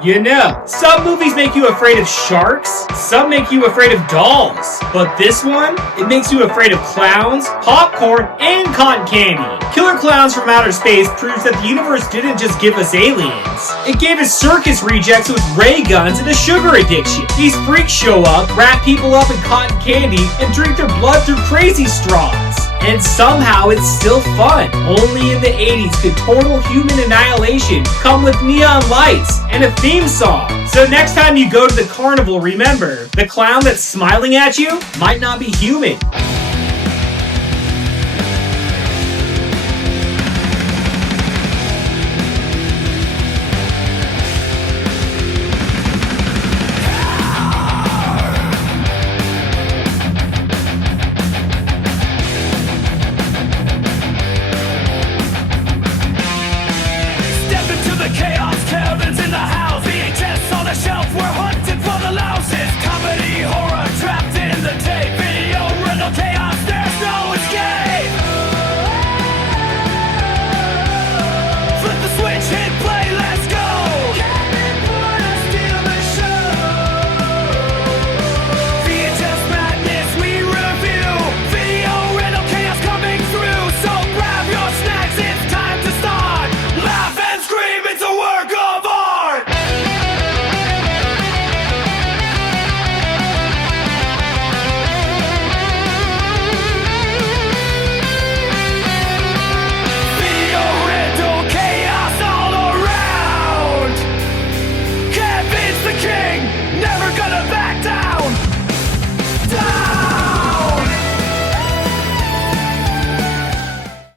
You know, some movies make you afraid of sharks, some make you afraid of dolls, but this one, it makes you afraid of clowns, popcorn, and cotton candy. Killer Klowns from Outer Space proves that the universe didn't just give us aliens. It gave us circus rejects with ray guns and a sugar addiction. These freaks show up, wrap people up in cotton candy, and drink their blood through crazy straws. And somehow it's still fun. Only in the 80s could total human annihilation come with neon lights and a theme song. So next time you go to the carnival, remember, the clown that's smiling at you might not be human.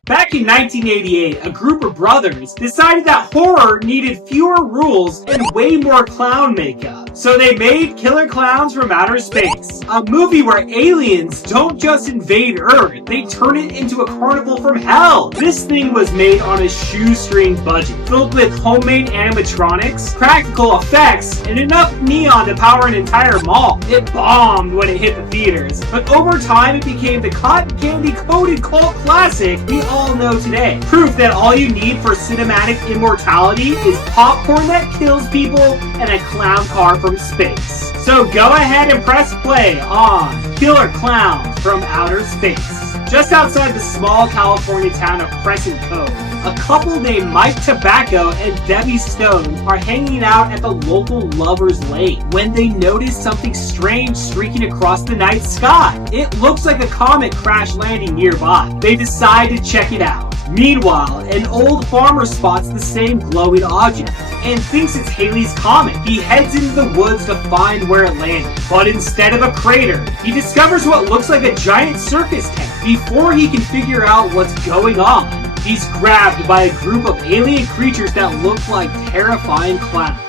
Back in 1988, a group of brothers decided that horror needed fewer rules and way more clown makeup. So they made Killer Klowns from Outer Space, a movie where aliens don't just invade Earth, they turn it into a carnival from hell. This thing was made on a shoestring budget, filled with homemade animatronics, practical effects, and enough neon to power an entire mall. It bombed when it hit the theaters, but over time it became the cotton candy coated cult classic we all know today. Proof that all you need for cinematic immortality is popcorn that kills people and a clown car from space. So go ahead and press play on Killer Klowns from Outer Space. Just outside the small California town of Crescent Cove, a couple named Mike Tobacco and Debbie Stone are hanging out at the local Lover's Lane when they notice something strange streaking across the night sky. It looks like a comet crash landing nearby. They decide to check it out. Meanwhile, an old farmer spots the same glowing object and thinks it's Halley's Comet. He heads into the woods to find where it landed, but instead of a crater, he discovers what looks like a giant circus tent. Before he can figure out what's going on, he's grabbed by a group of alien creatures that look like terrifying clowns.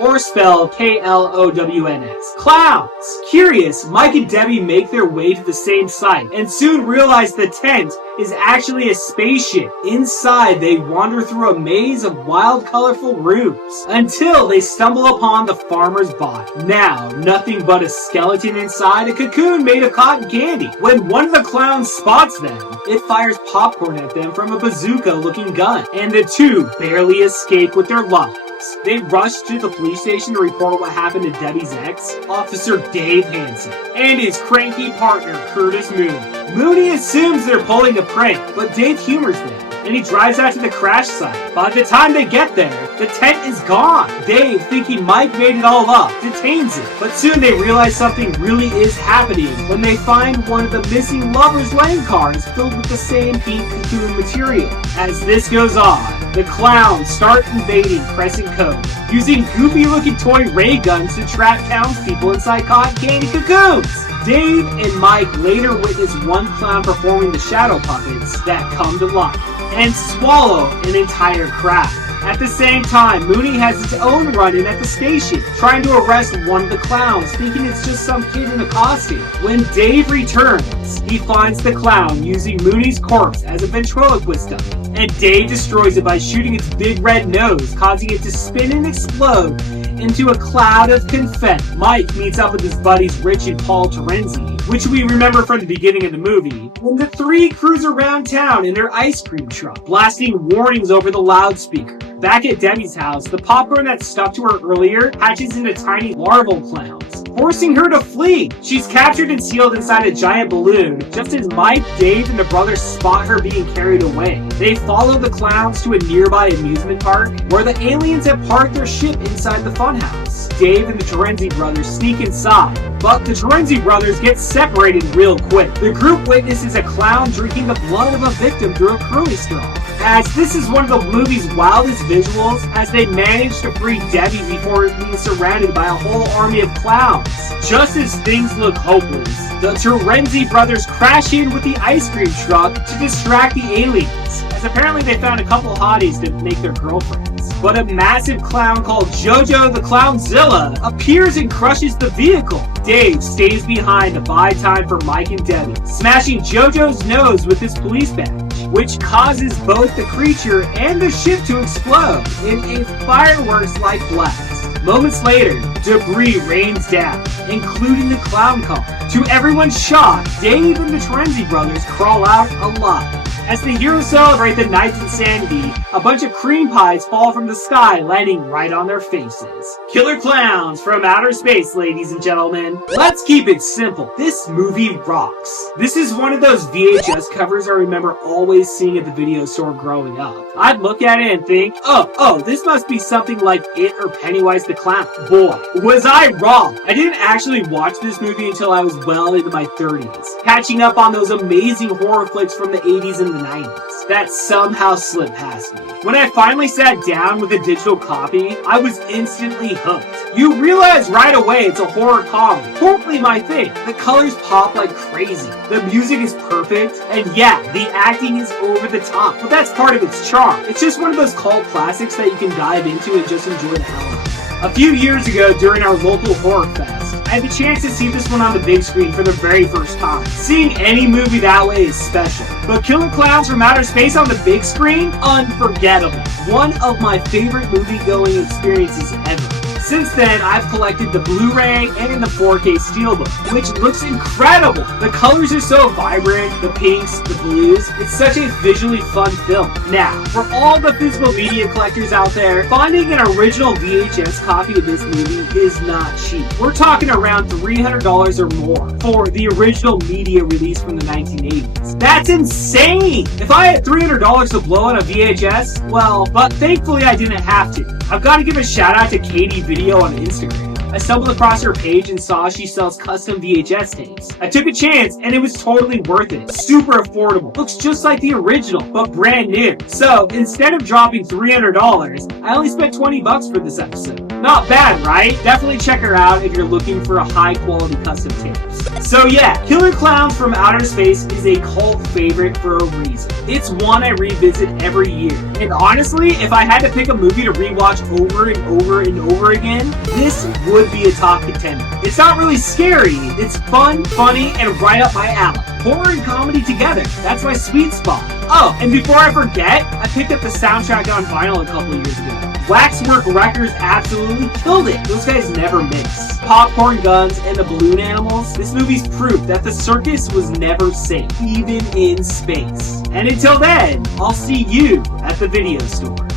Or spelled K-L-O-W-N-S. Clowns! Curious, Mike and Debbie make their way to the same site and soon realize the tent is actually a spaceship. Inside, they wander through a maze of wild, colorful rooms until they stumble upon the farmer's body. Now, nothing but a skeleton inside a cocoon made of cotton candy. When one of the clowns spots them, it fires popcorn at them from a bazooka-looking gun, and the two barely escape with their lives. They rush to the police station to report what happened to Debbie's ex, Officer Dave Hansen, and his cranky partner, Curtis Mooney. Mooney assumes they're pulling a prank, but Dave humors them, and he drives out to the crash site. By the time they get there, the tent is gone. Dave, thinking Mike made it all up, detains it, but soon they realize something really is happening when they find one of the missing Lover's Lane cars filled with the same pink cocoon material. As this goes on, the clowns start invading Crescent Cove, using goofy-looking toy ray guns to trap townspeople inside cotton candy cocoons. Dave and Mike later witness one clown performing the shadow puppets that come to life and swallow an entire crowd. At the same time, Mooney has his own run-in at the station, trying to arrest one of the clowns, thinking it's just some kid in a costume. When Dave returns, he finds the clown using Mooney's corpse as a ventriloquist dummy, and Dave destroys it by shooting its big red nose, causing it to spin and explode into a cloud of confetti. Mike meets up with his buddies Rich and Paul Terenzi, which we remember from the beginning of the movie, and the three cruise around town in their ice cream truck, blasting warnings over the loudspeaker. Back at Debbie's house, the popcorn that stuck to her earlier hatches into tiny larval clowns, forcing her to flee. She's captured and sealed inside a giant balloon, just as Mike, Dave, and the brothers spot her being carried away. They follow the clowns to a nearby amusement park, where the aliens have parked their ship inside the funhouse. Dave and the Terenzi brothers sneak inside, but the Terenzi brothers get separated real quick. The group witnesses a clown drinking the blood of a victim through a curly straw, as this is one of the movie's wildest visuals, as they manage to free Debbie before being surrounded by a whole army of clowns. Just as things look hopeless, the Terenzi brothers crash in with the ice cream truck to distract the aliens, as apparently they found a couple hotties to make their girlfriends. But a massive clown called JoJo the Clownzilla appears and crushes the vehicle. Dave stays behind to buy time for Mike and Debbie, smashing JoJo's nose with his police badge, which causes both the creature and the ship to explode in a fireworks-like blast. Moments later, debris rains down, including the clown car. To everyone's shock, Dave and the Terenzi brothers crawl out alive. As the heroes celebrate the night's insanity, a bunch of cream pies fall from the sky, landing right on their faces. Killer Klowns from outer space, ladies and gentlemen. Let's keep it simple. This movie rocks. This is one of those VHS covers I remember always seeing at the video store growing up. I'd look at it and think, oh, this must be something like It or Pennywise the Clown. Boy, was I wrong. I didn't actually watch this movie until I was well into my 30s, catching up on those amazing horror flicks from the 80s and the 90s that somehow slipped past me. When I finally sat down with a digital copy, I was instantly hooked. You realize right away it's a horror comedy. Totally my thing. The colors pop like crazy. The music is perfect. And yeah, the acting is over the top. But that's part of its charm. It's just one of those cult classics that you can dive into and just enjoy the hell out of. A few years ago, during our local horror fest, I had the chance to see this one on the big screen for the very first time. Seeing any movie that way is special. But Killer Klowns from Outer Space on the big screen? Unforgettable. One of my favorite movie-going experiences ever. Since then, I've collected the Blu-ray and the 4K Steelbook, which looks incredible. The colors are so vibrant, the pinks, the blues. It's such a visually fun film. Now, for all the physical media collectors out there, finding an original VHS copy of this movie is not cheap. We're talking around $300 or more for the original media release from the 1980s. That's insane! If I had $300 to blow on a VHS, well, but thankfully I didn't have to. I've got to give a shout out to Katie Video on Instagram. I stumbled across her page and saw she sells custom VHS tapes. I took a chance and it was totally worth it. Super affordable. Looks just like the original, but brand new. So instead of dropping $300, I only spent $20 for this episode. Not bad, right? Definitely check her out if you're looking for a high quality custom tapes. So yeah, Killer Klowns from Outer Space is a cult favorite for a reason. It's one I revisit every year. And honestly, if I had to pick a movie to rewatch over and over and over again, this would be a top contender. It's not really scary, it's fun, funny, and right up my alley. Horror and comedy together, that's my sweet spot. Oh, and before I forget, I picked up the soundtrack on vinyl a couple of years ago. Waxwork Records absolutely killed it. Those guys never miss. Popcorn guns and the balloon animals, this movie's proof that the circus was never safe, even in space. And until then, I'll see you at the video store.